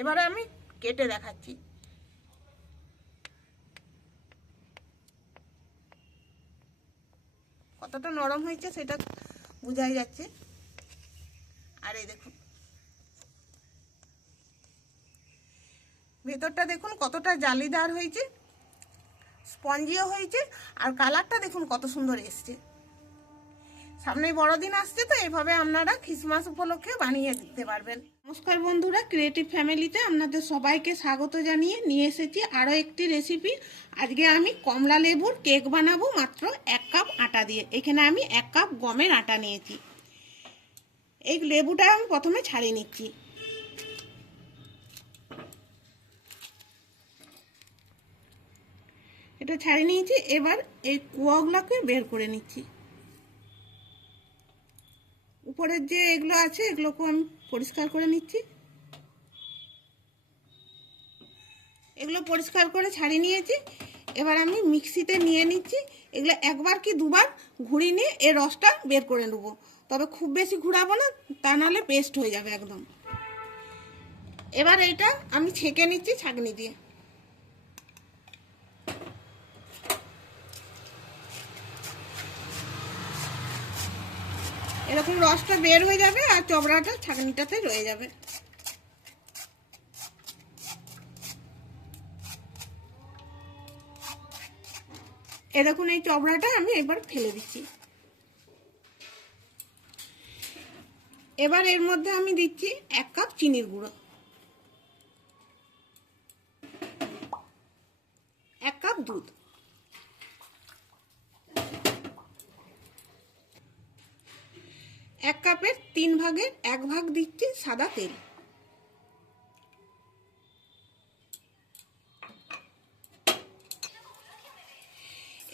এবারে আমি কেটে দেখাচ্ছি। কতটা নরম হয়েছে সেটা বোঝাই যাচ্ছে। আর এই দেখুন ভেতরটা দেখুন কতটা জালিদার হয়েছে, স্পঞ্জিও হয়েছে, আর কালারটা দেখুন কত সুন্দর এসছে। সামনে বড়দিন আসছে, তো এভাবে আপনারা খ্রিসমাস উপলক্ষে বানিয়ে দিতে পারবেন। নমস্কার বন্ধুরা, ক্রিয়েটিভ ফ্যামিলিতে আপনাদের সবাইকে স্বাগত জানিয়ে নিয়ে এসেছি আরও একটি রেসিপি। আজকে আমি কমলা লেবুর কেক বানাবো মাত্র 1 কাপ আটা দিয়ে। এখানে আমি 1 কাপ গমের আটা নিয়েছি। এই লেবুটা আমি প্রথমে ছাড়িয়ে নিচ্ছি। এটা ছাড়িয়ে নিয়েছি। এবার এই কুয়াগুলোকে বের করে নিচ্ছি। উপরের যে এগুলো আছে এগুলোকে আমি পরিষ্কার করে নিচ্ছি। এগুলো পরিষ্কার করে ছাড়িয়ে নিয়েছি। এবার আমি মিক্সিতে নিয়ে নিচ্ছি। এগুলো একবার কি দুবার ঘুরিয়ে নিয়ে এর রসটা বের করে নেব। তবে খুব বেশি ঘুরাবো না, তা নাহলে পেস্ট হয়ে যাবে একদম। এবার এটা আমি ছেঁকে নিচ্ছি ছাঁকনি দিয়ে। এরকম রসটা বের হয়ে যাবে আর চবড়াটা ছাঁকনিটাতে রয়ে যাবে। এরকম এই চবড়াটা আমি এবার ফেলে দিচ্ছি। এবার এর মধ্যে আমি দিচ্ছি 1 কাপ চিনির গুঁড়ো, 1 কাপ দুধ, 1 কাপের 3 ভাগের 1 ভাগ দিচ্ছি সাদা তেল।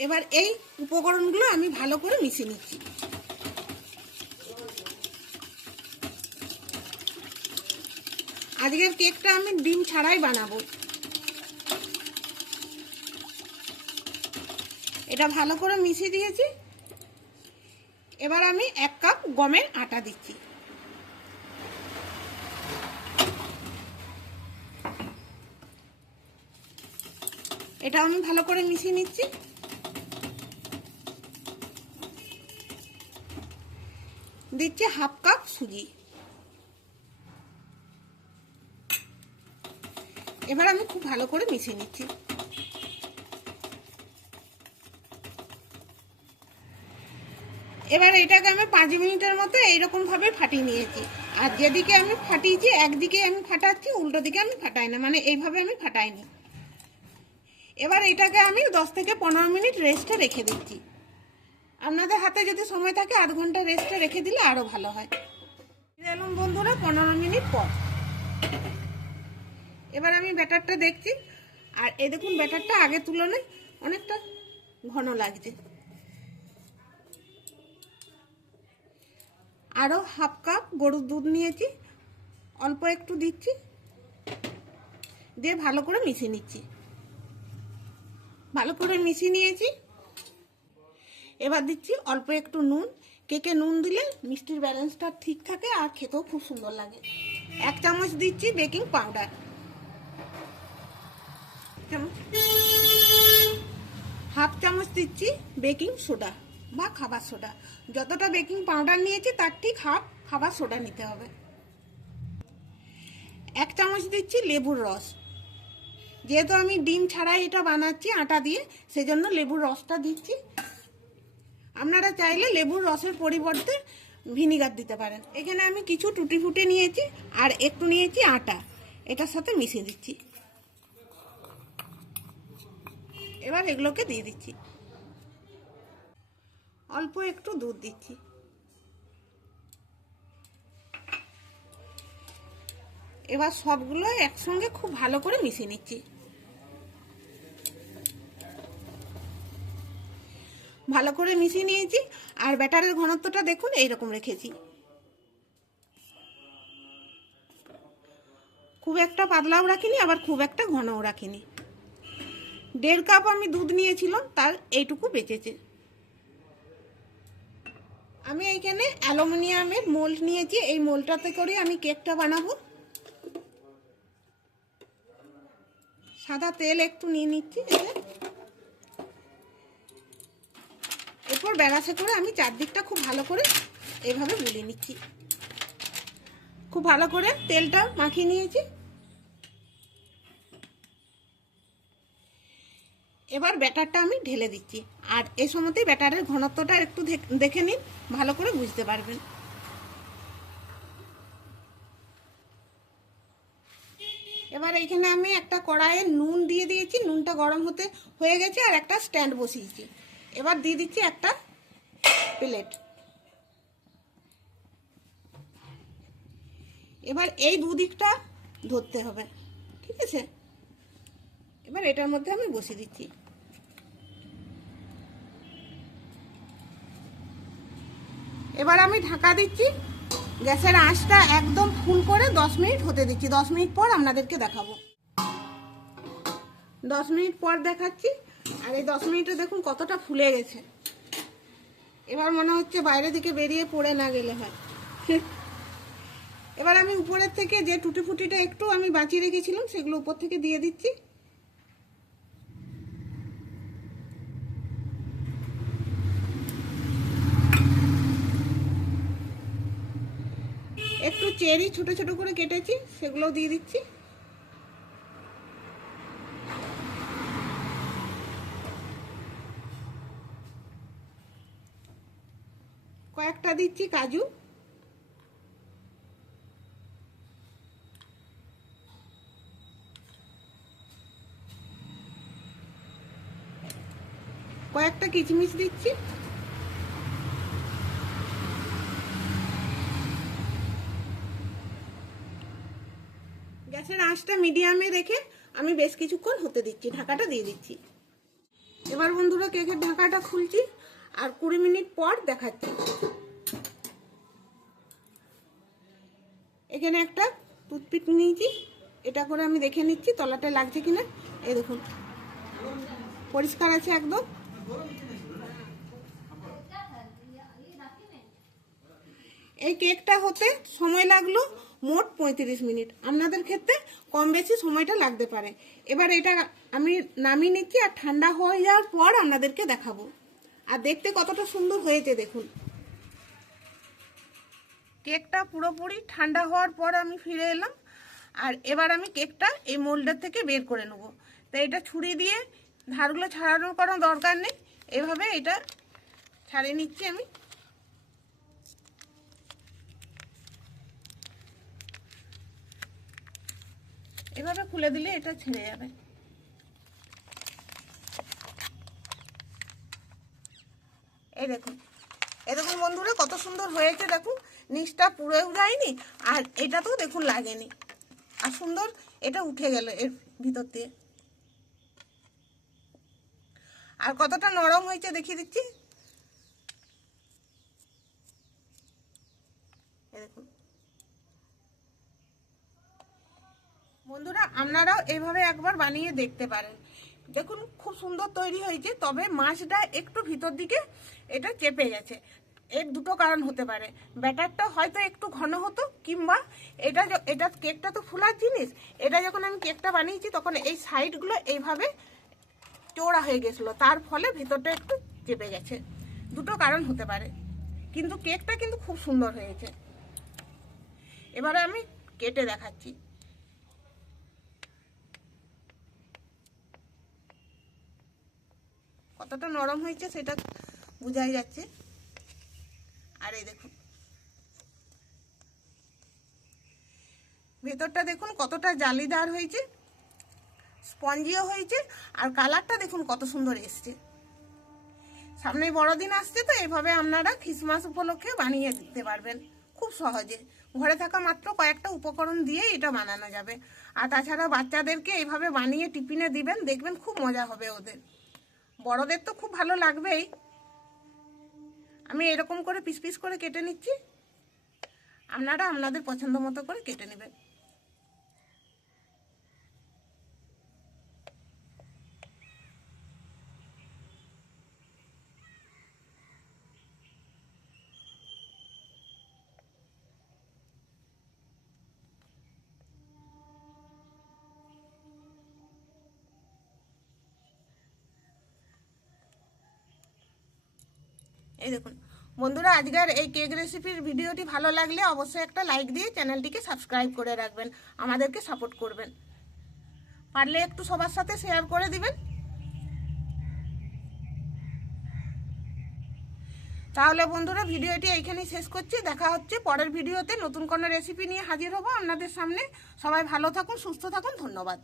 এবার এই উপকরণগুলো আমি ভালো করে মিশিয়ে নিচ্ছি। আজকের কেকটা আমি ডিম ছাড়াই বানাবো। এটা ভালো করে মিশিয়ে দিয়েছি। এবার আমি 1 কাপ গমের আটা দিচ্ছি। এটা আমি ভালো করে মিশিয়ে নিচ্ছি। দিচ্ছি 1/2 কাপ সুজি। এবার আমি খুব ভালো করে মিশিয়ে নিচ্ছি। এবার এটাকে আমি 5 মিনিটের মতো এইরকম ভাবে ফাটিয়ে নিয়েছি। আর যেদিকে আমি ফাটিয়েছি একদিকে আমি ফাটাচ্ছি, উল্টো দিকে আমি ফাটাই না, মানে এইভাবে আমি ফাটাইনি। এবার এটাকে আমি 10 থেকে 15 মিনিট রেস্টে রেখে দিচ্ছি। আপনাদের হাতে যদি সময় থাকে 1/2 ঘন্টা রেস্টে রেখে দিলে আরো ভালো হয়। এলাম বন্ধুরা 15 মিনিট পর। এবার আমি ব্যাটারটা দেখছি। আর এই দেখুন ব্যাটারটা আগের তুলনায় অনেকটা ঘন লাগছে। আরও 1/2 কাপ গরুর দুধ নিয়েছি, অল্প একটু দিচ্ছি, দিয়ে ভালো করে মিশিয়ে নিচ্ছি। ভালো করে মিশিয়ে নিয়েছি। এবার দিচ্ছি অল্প একটু নুন। কেকে নুন দিলে মিষ্টির ব্যালেন্সটা ঠিক থাকে আর খেতেও খুব সুন্দর লাগে। 1 চামচ দিচ্ছি বেকিং পাউডার, 1/2 চামচ দিচ্ছি বেকিং সোডা বা খাবার সোডা। যতটা বেকিং পাউডার নিয়েছি তার ঠিক 1/2 খাবার সোডা নিতে হবে। 1 চামচ দিচ্ছি লেবুর রস। যেহেতু আমি ডিম ছাড়াই এটা বানাচ্ছি আটা দিয়ে, সেজন্য লেবুর রসটা দিচ্ছি। আপনারা চাইলে লেবুর রসের পরিবর্তে ভিনিগার দিতে পারেন। এখানে আমি কিছু টুটি ফুটে নিয়েছি আর একটু নিয়েছি আটা, এটার সাথে মিশিয়ে দিচ্ছি। এবার এগুলোকে দিয়ে দিচ্ছি। অল্প একটু দুধ দিচ্ছি। এবার সবগুলো একসঙ্গে খুব ভালো করে মিশিয়ে নিচ্ছি। ভালো করে মিশিয়ে নিয়েছি। আর ব্যাটারের ঘনত্বটা দেখুন এইরকম রেখেছি। খুব একটা পাতলাও রাখিনি, আবার খুব একটা ঘনও রাখিনি। 1.5 কাপ আমি দুধ নিয়েছিলাম, তার এইটুকু বেঁচেছে। আমি এইখানে অ্যালুমিনিয়ামের মোল্ড নিয়েছি। এই মোল্ডটাতে করে আমি কেকটা বানাবো। সাদা তেল একটু নিয়ে নিচ্ছি। এরপর বেড়াসে করে আমি চারদিকটা খুব ভালো করে এইভাবে বুলিয়ে নিচ্ছি। খুব ভালো করে তেলটা মাখিয়ে নিয়েছি। এবার ব্যাটারটা আমি ঢেলে দিচ্ছি। আর এই সময়তেই ব্যাটারের ঘনত্বটা একটু দেখে নিন, ভালো করে বুঝতে পারবেন। এবার এখানে আমি একটা কড়াইয়ে নুন দিয়ে দিয়েছি, নুনটা গরম হতে হয়ে গেছে, আর একটা স্ট্যান্ড বসিয়েছি। এবার দিয়ে দিচ্ছি একটা প্লেট। এবার এই দুদিকটা ধরতে হবে, ঠিক আছে? এবার এটার মধ্যে আমি বসিয়ে দিচ্ছি। এবার আমি ঢাকা দিচ্ছি। গ্যাসের আঁচটা একদম ফুল করে 10 মিনিট হতে দিচ্ছি। 10 মিনিট পর আপনাদেরকে দেখাবো। 10 মিনিট পর দেখাচ্ছি। আর এই 10 মিনিটে দেখুন কতটা ফুলে গেছে। এবার মনে হচ্ছে বাইরে দিকে বেরিয়ে পড়ে না গেলে হয়। এবার আমি উপরের থেকে যে টুটি ফুটিটা একটু আমি বাঁচিয়ে রেখেছিলাম সেগুলো উপর থেকে দিয়ে দিচ্ছি। একটু চেরি ছোট ছোট করে কেটেছি, সেগুলো দিয়ে দিচ্ছি। কয়েকটা দিচ্ছি কাজু। কয়েকটা কিশমিশ দিচ্ছি। গ্যাসের আঁচটা মিডিয়ামে রেখে আমি বেশ কিছুক্ষণ হতে দিচ্ছি, ঢাকাটা দিয়ে দিচ্ছি। এবার বন্ধুরা কেকের ঢাকাটা খুলছি আর 20 মিনিট পর দেখাচ্ছি। এখানে একটা টুথপিক নিয়েছি, এটা করে আমি দেখে নিচ্ছি তলাটা লাগছে কিনা। এই দেখুন পরিষ্কার আছে একদম। এই কেকটা হতে সময় লাগলো মোট 35 মিনিট। আপনাদের ক্ষেত্রে কম বেশি সময়টা লাগতে পারে। এবার এটা আমি নামিয়ে নিচ্ছি আর ঠান্ডা হয়ে যাওয়ার পর আপনাদেরকে দেখাবো। আর দেখতে কতটা সুন্দর হয়েছে দেখুন। কেকটা পুরোপুরি ঠান্ডা হওয়ার পর আমি ফিরে এলাম। আর এবার আমি কেকটা এই মোল্ডের থেকে বের করে নেব। তো এটা ছুরি দিয়ে ধারগুলো ছাড়ানোর কোনো দরকার নেই, এভাবে এটা ছাড়িয়ে নিচ্ছি আমি। এভাবে খুলে দিলে এটা ছেড়ে যাবে। এই দেখুন, এই দেখুন বন্ধুরা কত সুন্দর হয়েছে। দেখুন নিচটা পুরোও যায়নি আর এটা তো দেখুন লাগেনি, আর সুন্দর এটা উঠে গেল এর ভিতর দিয়ে। আর কতটা নরম হয়েছে দেখিয়ে দিচ্ছি। দেখুন বন্ধুরা আপনারাও এইভাবে একবার বানিয়ে দেখতে পারেন। দেখুন খুব সুন্দর তৈরি হয়েছে, তবে মাছটা একটু ভিতর দিকে এটা চেপে গেছে। এর দুটো কারণ হতে পারে, ব্যাটারটা হয়তো একটু ঘন হতো, কিংবা এটা কেকটা তো ফুলার জিনিস, এটা যখন আমি কেকটা বানিয়েছি তখন এই সাইডগুলো এইভাবে চওড়া হয়ে গেছিলো, তার ফলে ভিতরটা একটু চেপে গেছে। দুটো কারণ হতে পারে, কিন্তু কেকটা কিন্তু খুব সুন্দর হয়েছে। এবারে আমি কেটে দেখাচ্ছি। কতটা নরম হয়েছে সেটা বোঝাই যাচ্ছে। আর এই দেখুন ভেতরটা দেখুন কতটা জালিদার হয়েছে, স্পঞ্জিও হয়েছে, আর কালারটা দেখুন কত সুন্দর এসছে। সামনে বড়দিন আসছে, তো এভাবে আপনারা খ্রিসমাস উপলক্ষে বানিয়ে দিতে পারবেন খুব সহজে। ঘরে থাকা মাত্র কয়েকটা উপকরণ দিয়ে এটা বানানো যাবে। আর তাছাড়া বাচ্চাদেরকে এইভাবে বানিয়ে টিফিনে দিবেন, দেখবেন খুব মজা হবে ওদের। বড়দের তো খুব ভালো লাগবেই। আমি এরকম করে পিস পিস করে কেটে নিচ্ছি, আপনারা আপনাদের পছন্দ মতো করে কেটে নেবেন। এই দেখুন বন্ধুরা, আজকের এই কেক রেসিপির ভিডিওটি ভালো লাগলে অবশ্যই একটা লাইক দিয়ে চ্যানেলটিকে সাবস্ক্রাইব করে রাখবেন, আমাদেরকে সাপোর্ট করবেন। পারলে একটু সবার সাথে শেয়ার করে দিবেন। তাহলে বন্ধুরা, ভিডিওটি এইখানেই শেষ করছি। দেখা হচ্ছে পরের ভিডিওতে, নতুন কোনো রেসিপি নিয়ে হাজির হব আপনাদের সামনে। সবাই ভালো থাকুন, সুস্থ থাকুন, ধন্যবাদ।